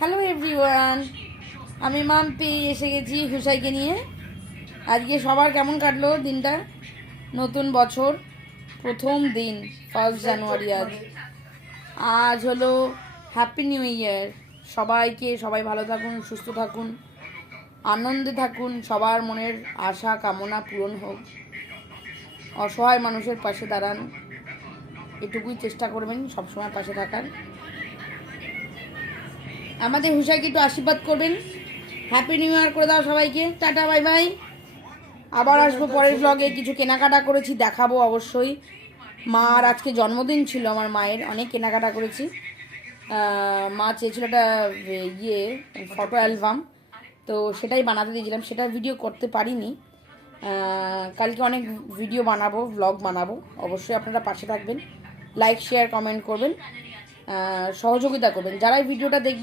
Hello everyone, আমি মাম্পি এসে গেছি হুসাইকে নিয়ে। আজকে সবার কেমন কাটলো দিনটা? নতুন বছর প্রথম দিন 1 জানুয়ারি। আজ হলো হ্যাপি নিউ ইয়ার। সবাই ভালো থাকুন, সুস্থ থাকুন, আনন্দে থাকুন, সবার মনের আশা কামনা পূরণ হোক। অসহায় মানুষের পাশে দাঁড়ান, এটুকুই চেষ্টা করবেন সবসময় পাশে থাকার। আমাদের হুসাইকে একটু আশীর্বাদ করবেন, হ্যাপি নিউ ইয়ার করে দাও সবাইকে। Tata, bye bye. আবার আসবো পরের ব্লগে। কিছু কেনাকাটা করেছি, দেখাবো অবশ্যই। মার আজকে জন্মদিন ছিল, আমার মায়ের অনেক কেনাকাটা করেছি। মা চেয়েছিল একটা ফটো অ্যালবাম, তো সেটাই বানাতে দিয়েছিলাম, সেটা ভিডিও করতে পারিনি। কালকে অনেক ভিডিও বানাবো, ব্লগ বানাবো। অবশ্যই আপনারা পাশে থাকবেন, লাইক শেয়ার কমেন্ট করবেন, সহযোগিতা করবেন যারা এই ভিডিওটা দেখবেন।